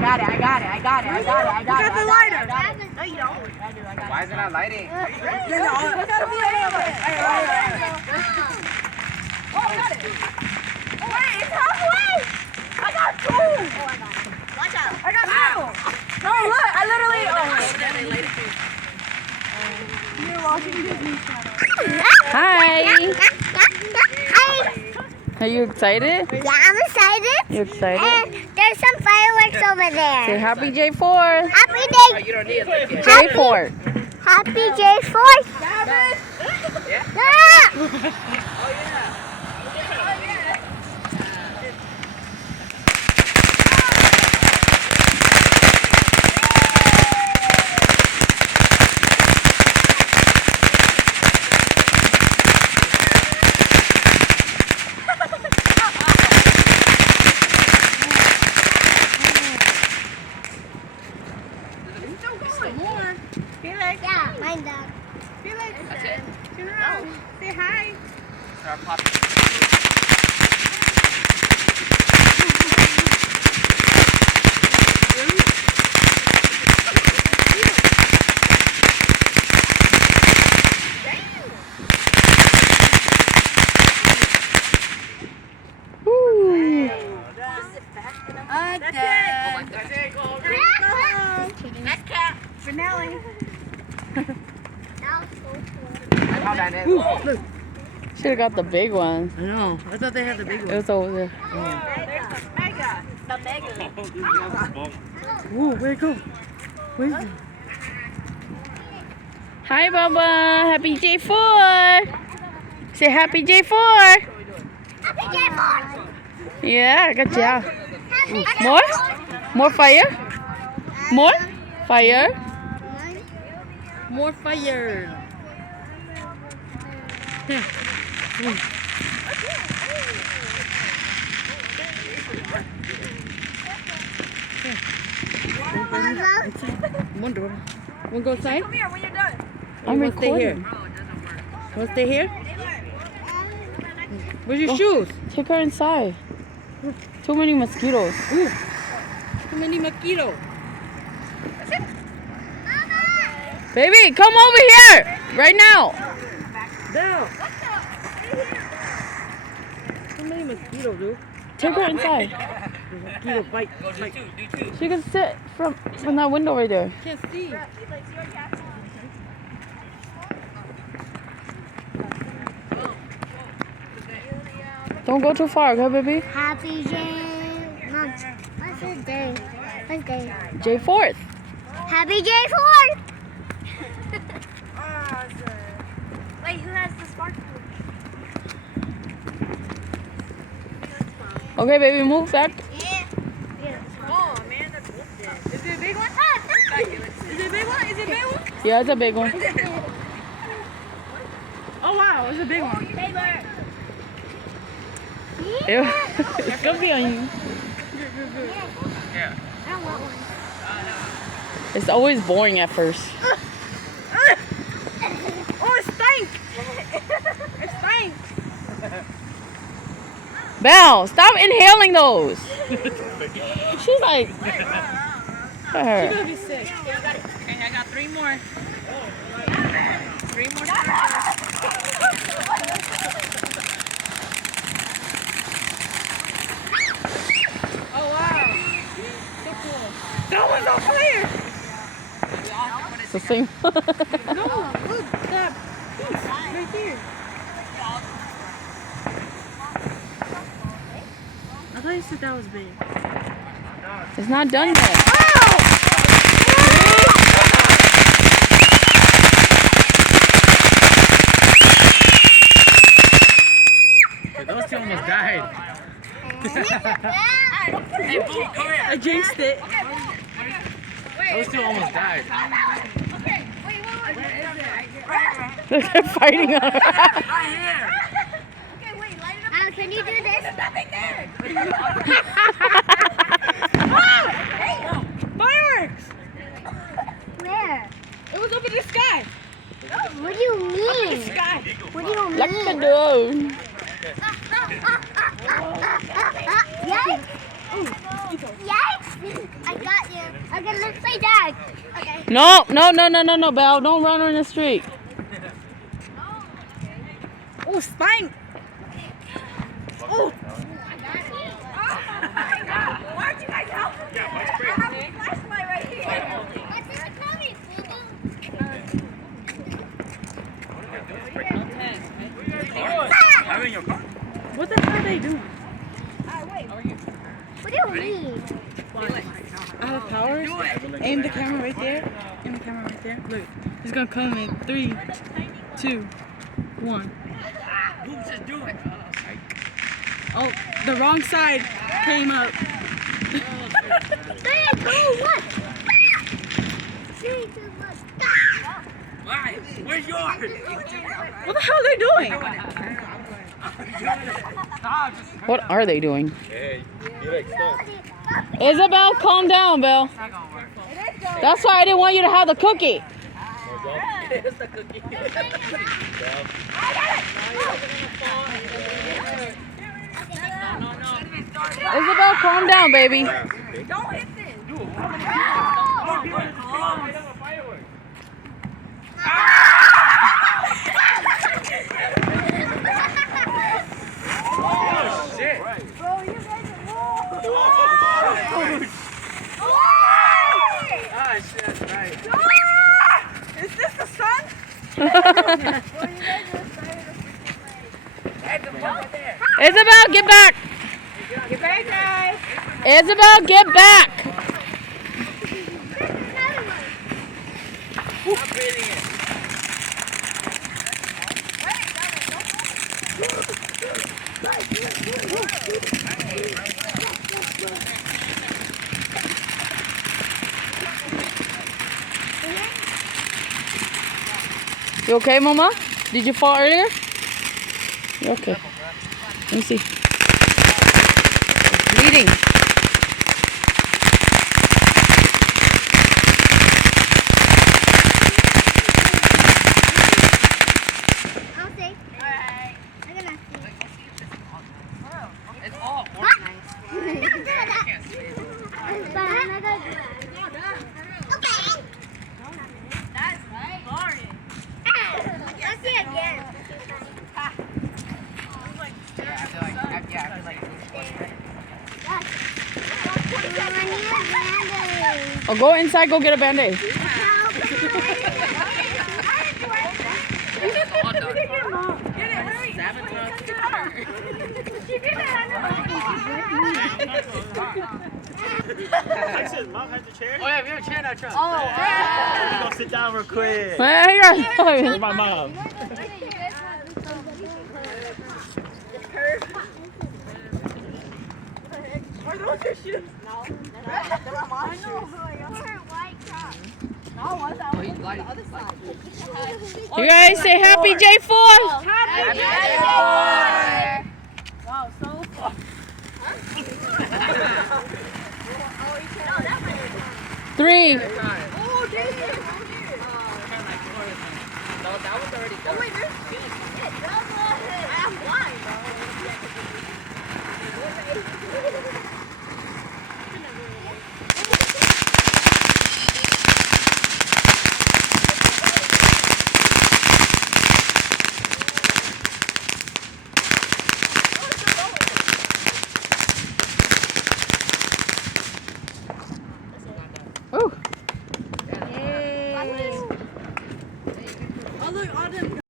got it. I got the lighter. No, you don't. Why is it not lighting? Oh, I got it. Wait, it's halfway. I got two. Oh, I got it. Watch out. I got two. No, look, I literally. You're watching Disney Channel. Hi. Hi. Are you excited? Yeah, I'm excited. You excited? And there's some fireworks over there. Say happy J4th. Happy day. You don't need it. Look, J4th. Happy J4th. Yeah? Ah! Oh, yeah. Felix. Yeah, mine dog. Felix. That's it. Turn around. Say hi. Start popping. Woo. That's it. Go home. Next cat. Finale. That's how that is. Should have got the big one. I know. I thought they had the big It was over there. There's the mega. The mega. Ooh, where'd it go? Where's it? Hi, Bubba. Happy J4. Say happy J4. Happy J4th. Yeah, good job. Happy More? More fire? More? Fire? More fire. One door. Wanna go outside? Come here when you're done. I'm Wanna stay here? recording. Wanna stay here? Where's your shoes? Take her inside. Too many mosquitoes. Ooh. Too many mosquitoes. Baby, come over here right now. Down. Too many mosquitoes, dude. Take her inside. Mosquito bite. She can sit from that window right there. Can't see. Don't go too far, okay, baby? Happy J. Mom, what's the day? What's the day? J4th. Happy J4th. Wait, who has the sparkle? Okay, baby, move back. Oh, man, that's lifted. Is it a big one? Is it a big one? Is it a big one? Yeah, it's a big one. Oh, wow. It's a big one. Ew. It's gonna be on you. Yeah. I want one. It's always boring at first. Oh, it stank. It stank. Belle, stop inhaling those. She's like, look at You're her. gonna be sick. Okay, I got 3 more. 3 more. Oh, wow. So cool. That one's on fire. It's the same. No, look, that piece right there. I thought you said that was big. It's not done yet. Those two almost died. Hey, Boo, come here. I jinxed it. Those two almost died. Okay, wait. Look, they're fighting on her. Right here. Okay, wait, light it up. Can you do this? Nothing there. Fireworks! Where? It was up in the sky. What do you mean? Sky. What do you Lock the mean? door. Yikes! Yikes! I got Okay, let's play tag. Okay. No, Belle. Don't run on the street. Oh, Spank. Oh. Why'd you guys help? Yeah, Mike's I great. have a flashlight right here. What's in the comments, Having your car? What the hell are they doing? What do you mean? I have powers. Aim the camera right there. Aim the camera right there. Look, it's gonna come in 3, 2, 1. Who's just doing? Oh, the wrong side came up. Three, two, one. 3, 2, 1. Why? Where's yours? What the hell are they doing? What are they doing? Hey, you like stuff. Isabel, calm down, Belle. That's why I didn't want you to have the cookie. It's the cookie. Isabel, calm down, baby. Don't hit this. Oh, shit. Bro, you guys are Ah, shit, that's right. Is this the sun? Isabel, get back. Get back, guys. Isabel, get back. Stop beating it. You okay, Mama? Did you fall earlier? You okay? Let me see. It's bleeding. I'll see. I'm gonna see. It's all Let's see again. Oh, go inside, go get a Band-Aid. Mom has the chair. Oh, yeah, we have a chair in our truck. We're gonna sit down real quick. Hey, Where's my mom? Are those your shoes? You guys say happy J4. Happy Wow, so far. 3. Oh, dude. No, that was already done. Oh, wait, there's